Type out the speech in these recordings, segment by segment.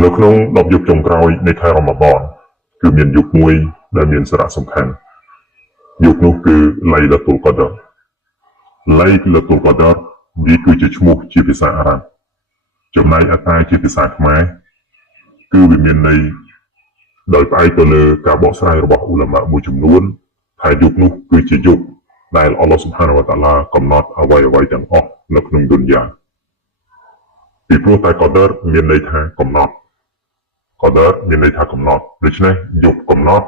នៅក្នុង10យុគចុងក្រោយនៃខែរ៉ម៉ាឌនគឺមានយុគមួយដែលមានសារៈសំខាន់យុគនោះគឺឡៃឡាតុលកដរឡៃឡាតុលកដរវាគឺជាឈ្មោះជាភាសាអារ៉ាប់ចំណែកឯតែជាភាសាខ្មែរគឺវាមានន័យដោយផ្អែកទៅលើការបកស្រាយរបស់អ៊ូឡាម៉ាមួយចំនួនថាយុគនោះគឺជាយុគដែលអល់ឡោះស៊ុបហានវតាឡាកំណត់អ្វីៗទាំងអស់នៅក្នុងឌុនយ៉ាពីព្រោះតែកដរមានន័យថាកំណត់កដរមានន័យថាកំណត់ដូច្នេះយុគកំណត់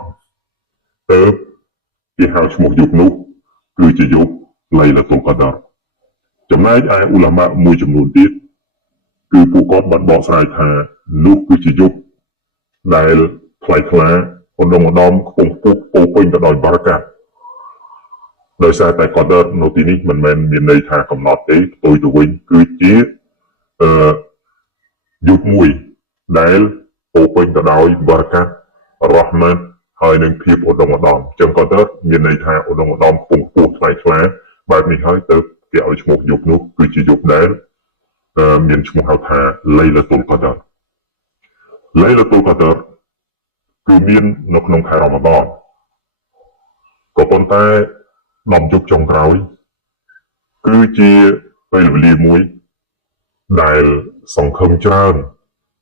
ទៅគេហៅឈ្មោះយុគនោះគឺជាយុគឡៃឡាតុលកដរចំណែកឯអ៊ូឡាម៉ាមួយចំនួនទៀតគឺពួកគាត់បានបកស្រាយថានោះគឺជាយុគដែលថ្លៃថ្លាឧត្តមឧត្តមខ្ពង់ខ្ពស់ពោពេញទៅដោយបារកាត់ដោយសារតែកដរនៅទីនេះមិនមែនមានន័យថាកំណត់ទេផ្ទុយទៅវិញគឺជាយុគមួយដែលពោពេញទៅដោយបារកាត់រ៉ហ្មាត់ហើយនឹងភាពឧត្តមឧត្តមចឹងកដរមានន័យថាឧត្តមឧត្តមខ្ពង់ខ្ពស់ថ្លៃថ្លាបែបនេះហើយទៅគេឲ្យឈ្មោះយុគនោះគឺជាយុគដែលមានឈ្មោះហៅថាឡៃឡាតុលកដរឡៃឡាតុលកដរគឺមាននៅក្នុងខែរ៉ម៉ាឌនក៏ប៉ុន្តែ10យុគចុងក្រោយគឺជាពេលវេលាមួយដែលសង្ឃឹមច្រើន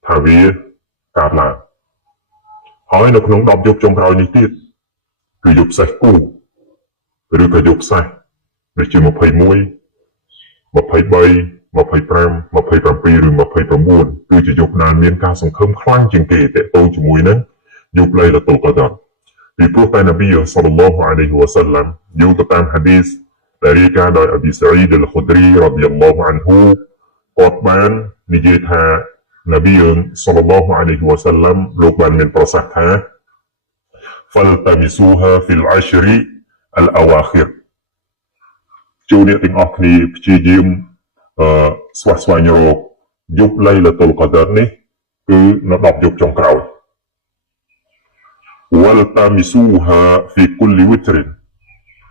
ថាវាកើតឡើងហើយនៅក្នុង10យុគចុងក្រោយនេះទៀតគឺយុគសេះគូឬក៏យុគសេះដូចជា21 23 25 27ឬ29គឺជាយុគដែលមានការសង្ឃឹមខ្លាំងជាងគេតទៅជាមួយនឹងយុគឡៃឡាតុលកដរពីព្រោះតែនប៊ីសល្លឡោះអាឡៃហ៊ីវ៉ាសាឡាំយោងទៅតាមហាឌីសដែលរាយការណ៍ដោយអប៊ីសាអ៊ីដ អល់ ខុឌរីរ៉ាឌីយ៉ាឡោះអានហ៊ូគាត់បាននិយាយថានប៊ីសល្លឡោះអាឡៃហ៊ីវ៉ាសាឡាំលោកបានមានប្រសាសន៍ថា فالتمسوها في العشر الأواخر ជួនអ្នកទាំងអស់គ្នាព្យាយាមស្វែងរកយុគឡៃឡាតុលកដរនេះគឺនៅ10យុគចុងក្រោយ والتمسوها في كل وتر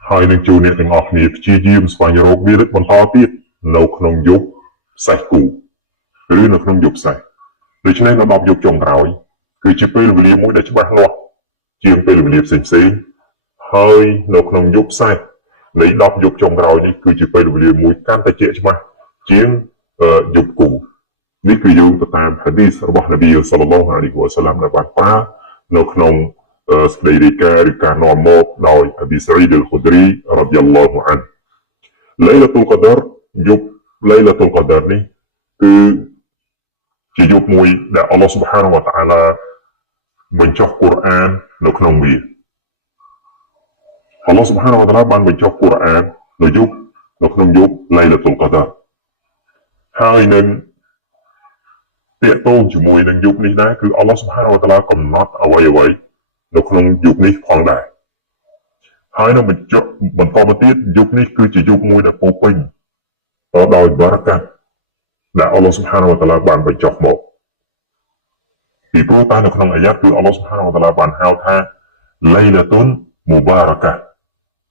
ហើយនឹងជួនអ្នកទាំងអស់គ្នាព្យាយាមស្វែងរកវាបន្តទៀតនៅក្នុងយុគសេះគូឬនៅក្នុងយុគសេះដូច្នេះនៅ10យុគចុងក្រោយគឺជាពេលវេលាមួយដែលច្បាស់លាស់ជាងពេលវេលាផ្សេងៗហើយនៅក្នុងយុគសេះនៃ10យុគចុងក្រោយនេះគឺជាពេលវេលាមួយកាន់តែជាក់ច្បាស់ជាងយុគគូនេះគឺយោងទៅតាមហាឌីសរបស់នប៊ីសល្លឡោះអាឡៃហ៊ីវ៉ាសាឡាំដែលបានប្រើនៅក្នុងសេចក្តីរាយការណ៍ឬការនាំមកដោយអប៊ីសាអ៊ីដ អល់ ខុឌរីរ៉ាឌីយ៉ាឡោះអានឡៃឡាតុលកដរយុគឡៃឡាតុលកដរនេះគឺជាយុគមួយដែលអល់ឡោះស៊ុបហានវតាអាឡាបញ្ចុះកូរ៉ាននៅក្នុងវាអល់ឡោះស៊ុបហានវតាអាឡាបានបញ្ចុះកូរ៉ាននៅក្នុងយុគឡៃឡាតុលកដរហើយនឹងទាក់ទងជាមួយនឹងយុគនេះដែរគឺអល់ឡោះស៊ុបហានវតាអាឡាកំណត់អ្វីៗនៅក្នុងយុគនេះផងដែរហើយនឹងបន្តមកទៀតយុគនេះគឺជាយុគមួយដែលពោពេញដោយបារកាត់ដែលអល់ឡោះស៊ុបហានវតាអាឡាបានបញ្ចុះមកពីព្រោះតែនៅក្នុងអាយ៉ាតគឺអល់ឡោះស៊ុបហានវតាអាឡាបានហៅថាឡៃឡាតុនមូបារកា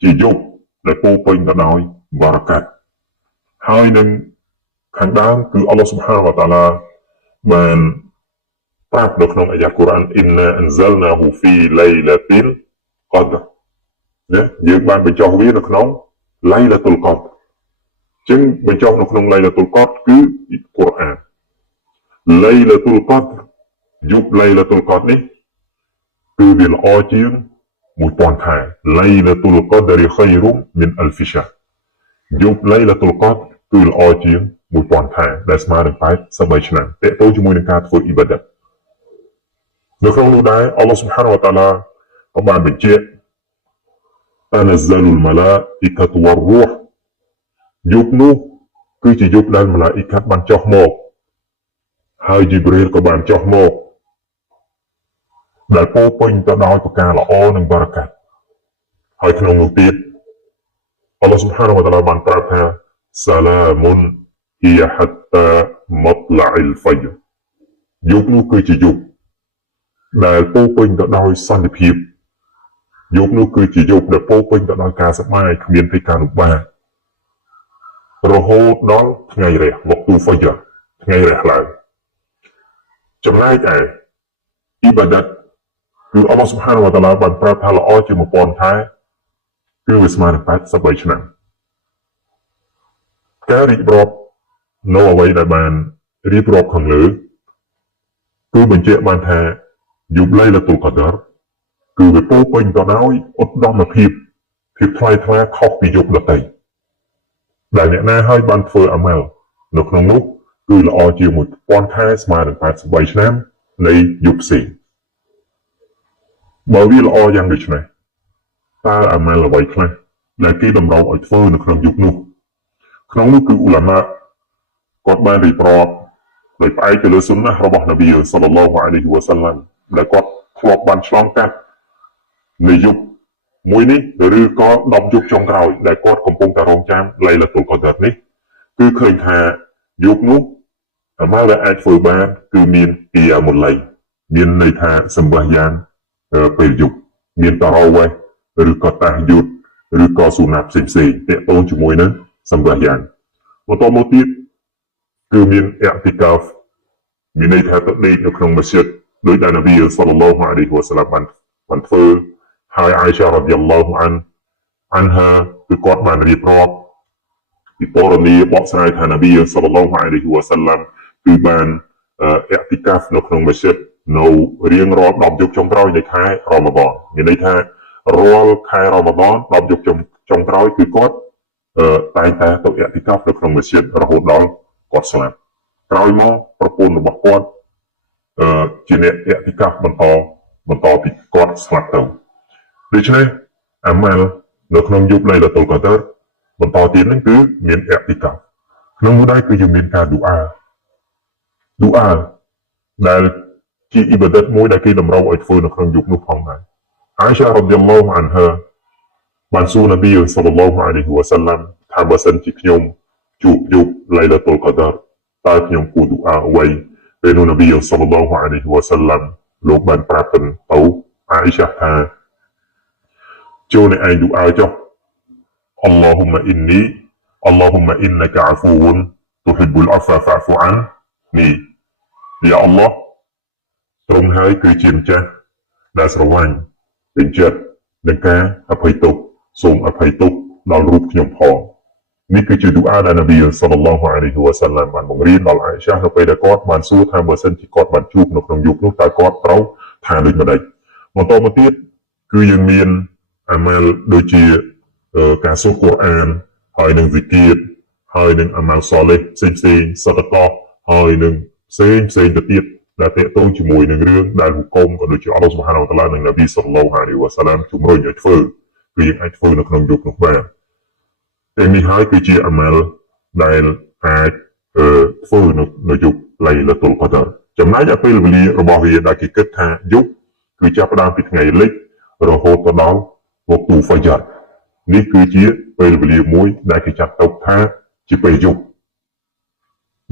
ជាយុគដែលពោពេញទៅដោយបារកាត់ហើយនឹងខាងដើមគឺអល់ឡោះស៊ុបហានវតាអាឡាបានប្រាប់នៅក្នុងអាយ៉ាតកូរ៉ានអ៊ីនណាអ៊ានហ្សាល់ណាហ៊ូហ្វីឡៃឡាតុលកដរយើងបានបញ្ចុះវានៅក្នុងឡៃឡាតុលកដរចឹងបញ្ចុះនៅក្នុងឡៃឡាតុលកដរគឺកូរ៉ានឡៃឡាតុលកដរយុគឡៃឡាតុលកដរនេះគឺវាល្អជាង1000ខែឡៃឡាតុលកដរខៃរុមមិនអល់ហ្វីសាយុគឡៃឡាតុលកដរគឺល្អជាង1000ខែដែលស្មើនឹង83ឆ្នាំតេតទៅជាមួយនឹងការធ្វើអ៊ីបាដាតនៅក្នុងនោះដែរអល់ឡោះស៊ុបហានវតាអាឡាក៏បានបញ្ជាក់តានហ្សាលុលម៉ាឡាអ៊ីកាតវ៉ារូហ៍យុគនោះគឺជាយុគដែលម៉ាឡាអ៊ីកាតបានចុះមកហើយជីប្រីលក៏បានចុះមកដែលពោពេញទៅដោយប្រការល្អនិងបារកាត់ហើយក្នុងនោះទៀតអល់ឡោះស៊ុបហានវតាអាឡាបានប្រាប់ថាសាឡាមុនហ៊ីហាត់តាម៉ត្លាអ៊ីលហ្វៃរយុគនោះគឺជាយុគដែលពោពេញទៅដោយសន្តិភាពយុគនោះគឺជាយុគដែលពោពេញទៅដោយការសប្បាយគ្មានទីការលំបាករហូតដល់ថ្ងៃរះវ៉ាក់ទូហ្វៃរថ្ងៃរះឡើង ចំណែកឯអ៊ីបាដាតគឺអល់ឡោះស៊ុបហានវតាឡាបានប្រាប់ថាល្អជាង 1000 ខែគឺវាស្មើនឹង83 ឆ្នាំការរៀបរាប់នៅអ្វីដែលបានរៀបរាប់ខាងលើគឺបញ្ជាក់បានថាយុគលៃលាតុលកដរគឺវាពោពេញទៅដោយឧត្តមភាពថ្លៃថ្លាខុសពីយុគដទៃដែលអ្នកណាហើយបានធ្វើអាម៉ាល់នៅក្នុងនោះគឺល្អជាង 1000 ខែស្មើនឹង83 ឆ្នាំនៃយុគផ្សេងបើវាល្អយ៉ាងដូចនេះតើអាម៉ាល់អ្វីខ្លះដែលគេតម្រូវឲ្យធ្វើនៅក្នុងយុគនោះក្នុងនោះគឺអ៊ូឡាម៉ាគាត់បានរៀបរាប់ដោយផ្អែកទៅលើសុនណារបស់នប៊ីសល្លឡោះអាឡៃហ៊ីវ៉ាសាឡាំដែលគាត់ធ្លាប់បានឆ្លងកាត់នៃយុគមួយនេះឬក៏10យុគចុងក្រោយដែលគាត់កំពុងតែរងចាំលៃលាតុលកដរនេះគឺឃើញថាយុគនោះអាម៉ាល់ដែលអាចធ្វើបានគឺមានពីអាមុលៃមានន័យថាសម្បះយ៉ាងពេលយុគមានតារ៉ាវ៉េឬក៏តាហ៊យុតឬក៏ស៊ូណាត់ផ្សេងៗទាក់ទងជាមួយនឹងសម្បះយ៉ាងបន្តមកទៀតគឺមានអ៊ីទីកាហ្វមានន័យថាទៅដេកនៅក្នុងមស្ជីដដោយដែលនប៊ីសល្លឡោះអាឡៃហ៊ីវ៉ាសាឡាមបានធ្វើហើយអាយសារ៉ាឌីយ៉ាឡោះអានហាគឺគាត់បានរៀបរាប់ពីពរនីបកស្រាយថានប៊ីសល្លឡោះអាឡៃហ៊ីវ៉ាសាឡាមគឺបានអ៊ីទីកាហ្វនៅក្នុងមស្ជីដនៅរៀងរាល់10យុគចុងក្រោយនៃខែរ៉ម៉ាឌនមានន័យថារាល់ខែរ៉ម៉ាឌន10យុគចុងក្រោយគឺគាត់តែងតែទៅអ៊ីទីកាហ្វនៅក្នុងមស្ជីដរហូតដល់គាត់ស្លាប់ក្រោយមកប្រពន្ធរបស់គាត់ជាអ្នកអ៊ីទីកាហ្វបន្តពីគាត់ស្លាប់ទៅដូច្នេះអាម៉ាល់នៅក្នុងយុគលៃលាតុលកដរបន្តទៀតហ្នឹងគឺមានអ៊ីទីកាហ្វក្នុងនោះដែរគឺយើងមានការឌូអាដែលជាអ៊ីបាដាតមួយដែលគេតម្រូវឲ្យធ្វើនៅក្នុងយុគនោះផងដែរអាយសារ៉ាឌីយ៉ាឡោះអានហាបានសួរនប៊ីសល្លឡោះអាឡៃហ៊ីវ៉ាសាឡាំថាបើសិនជាខ្ញុំជួបយុគលៃលាតុលកដរតើខ្ញុំគួរឌូអាអ្វីពេលនោះនប៊ីសល្លឡោះអាឡៃហ៊ីវ៉ាសាឡាំលោកបានប្រាប់ទៅអាយសាថាចូលในឯងឌូអាចុះអល់ឡោហ៊ុមអ៊ីនណកាអាហ្វូនទុហ៊ីបុលអាហ្វាហ្វាហ្វូអាននេះយ៉ាអល់ឡោះទ្រង់ហើយគឺជាម្ចាស់ដែលស្រឡាញ់ពេញចិត្តនឹងការអភ័យទោសសូមអភ័យទោសដល់រូបខ្ញុំផងនេះគឺជាឌូអាដែលនប៊ីសល្លឡោះអាឡៃហ៊ីវ៉ាសាឡាមបានបង្រៀនដល់អាយសានៅពេលដែលគាត់បានសួរថាបើសិនជាគាត់បានជួបនៅក្នុងយុគនោះតើគាត់ត្រូវថាដូចម្ដេចបន្តមកទៀតគឺយើងមានអាម៉ាល់ដូចជាការសូត្រកូរ៉ានហើយនឹងវិគៀតហើយនឹងអាម៉ាល់សូលេះផ្សេងសតកោហើយនឹងផ្សេងទៅទៀតដែលទាក់ទងជាមួយនឹងរឿងដែលហុកុំក៏ដូចជាអល់ឡោះស៊ុបហានវតាឡានិងនប៊ីសល្លឡោះអាឡៃហ៊ីវ៉ាសាឡាមជំរុញឲ្យធ្វើគឺយើងអាចធ្វើនៅក្នុងយុគនោះបានតែនេះហើយគឺជាអាម៉ាល់ដែលអាចធ្វើនៅយុគលៃលាតុលកដរចំណែកពេលវេលារបស់វាដែលគេគិតថាយុគគឺចាប់ផ្ដើមពីថ្ងៃលិចរហូតទៅដល់វក្ទូហ្វាយ៉ាត់នេះគឺជាពេលវេលាមួយដែលគេចាត់ទុកថាជាពេលយុគ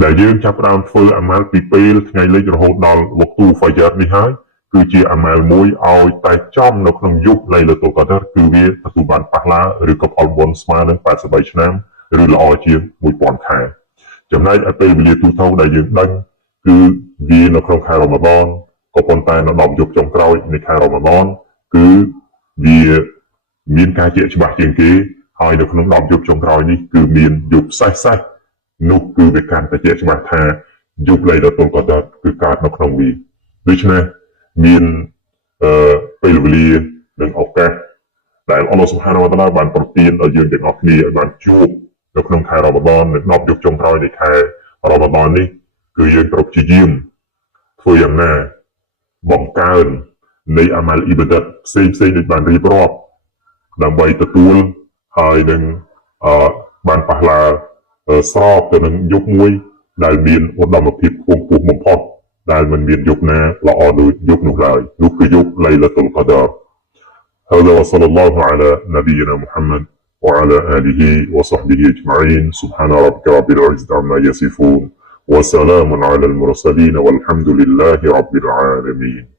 ដែលយើងចាប់ផ្ដើមធ្វើអាម៉ាល់ពីពេលថ្ងៃលិចរហូតដល់វក្ទូហ្វាយ៉ាត់នេះហើយគឺជាអាម៉ាល់មួយឲ្យតែចំនៅក្នុងយុគលៃលាតុលកដរគឺវាទទួលបានប៉ះឡាឬក៏ផលបុណ្យស្មើនឹង83ឆ្នាំឬល្អជាង 1000 ខែចំណែកឯពេលវេលាទូទៅដែលយើងដឹងគឺវានៅក្នុងខែរ៉ម៉ាឌនក៏ប៉ុន្តែនៅ10យុគចុងក្រោយនៃខែរ៉ម៉ាឌនគឺវាមានការជាក់ច្បាស់ជាងគេហើយនៅក្នុង10យុគចុងក្រោយនេះគឺមានយុគសេះនោះគឺវាកាន់តែជាក់ច្បាស់ថាយុគលៃលាតុលកដរគឺកើតនៅក្នុងវាដូច្នេះមានពេលវេលានិងឱកាសដែលអល់ឡោះស៊ុបហានវតាឡាបានប្រទានដល់យើងទាំងអស់គ្នាឲ្យបានជួបនៅក្នុងខែរ៉ម៉ាឌននិង10យុគចុងក្រោយនៃខែរ៉ម៉ាឌននេះគឺយើងត្រូវព្យាយាមធ្វើយ៉ាងណាបង្កើននៃអាម៉ាល់អ៊ីបាដាតផ្សេងដូចបានរៀបរាប់ដើម្បីទទួលហើយនឹងបានប៉ះឡាស្របទៅនឹងយុគមួយដែលមានឧត្តមភាពខ្ពង់ខ្ពស់បំផុតដែលមិនមានយុគណាល្អដូចយុគនោះឡើយនោះគឺយុគលៃលាតុលកដរ هذا وصلى الله على نبينا محمد وعلى آله وصحبه أجمعين سبحان ربك رب العزة عما يصفون وسلام على المرسلين والحمد لله رب العالمين